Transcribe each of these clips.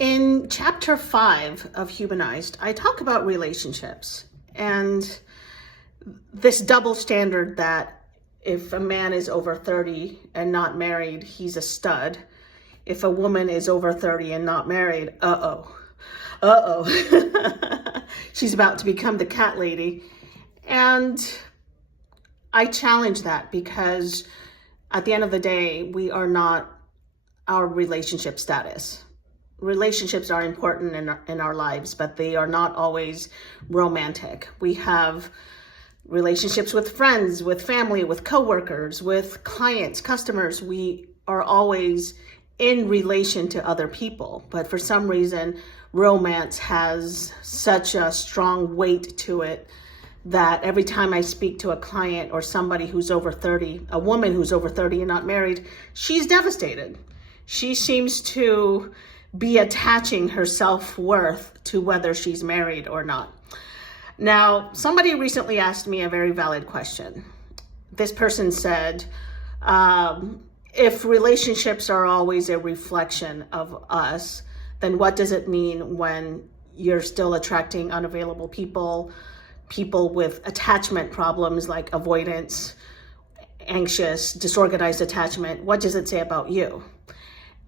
In chapter 5 of Humanized, I talk about relationships and this double standard that if a man is over 30 and not married, he's a stud. If a woman is over 30 and not married, she's about to become the cat lady. And I challenge that because at the end of the day, we are not our relationship status. Relationships are important in our lives, but they are not always romantic. We have relationships with friends, with family, with coworkers, with clients, customers. We are always in relation to other people, but for some reason, romance has such a strong weight to it that every time I speak to a client or somebody who's over 30, a woman who's over 30 and not married, she's devastated. She seems to be attaching her self-worth to whether she's married or not. Now, somebody recently asked me a very valid question. This person said, if relationships are always a reflection of us, then what does it mean when you're still attracting unavailable people with attachment problems like avoidance, anxious, disorganized attachment? What does it say about you?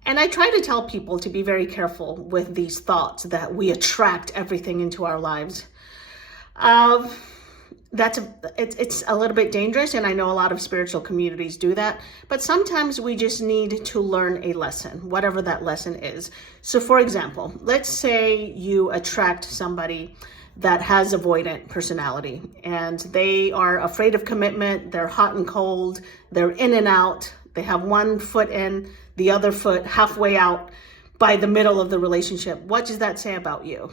And I try to tell people to be very careful with these thoughts that we attract everything into our lives. It's a little bit dangerous, and I know a lot of spiritual communities do that, but sometimes we just need to learn a lesson, whatever that lesson is. So for example, let's say you attract somebody that has avoidant personality and they are afraid of commitment, they're hot and cold, they're in and out, they have one foot in, the other foot halfway out by the middle of the relationship. What does that say about you?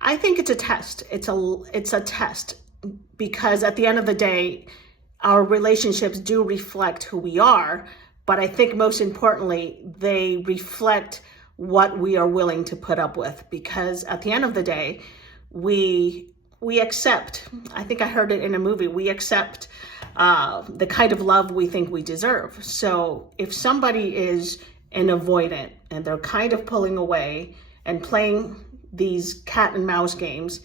I think it's a test. It's a test because at the end of the day, our relationships do reflect who we are, but I think most importantly, they reflect what we are willing to put up with, because at the end of the day, we accept, I think I heard it in a movie, we accept the kind of love we think we deserve. So if somebody is an avoidant and they're kind of pulling away and playing these cat and mouse games,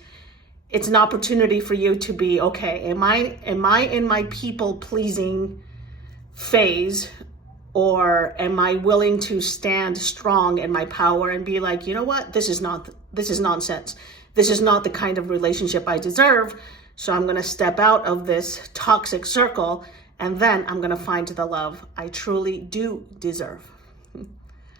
it's an opportunity for you to be, okay, am I in my people pleasing phase, or am I willing to stand strong in my power and be like, you know what, this is nonsense. This is not the kind of relationship I deserve. So I'm going to step out of this toxic circle, and then I'm going to find the love I truly do deserve.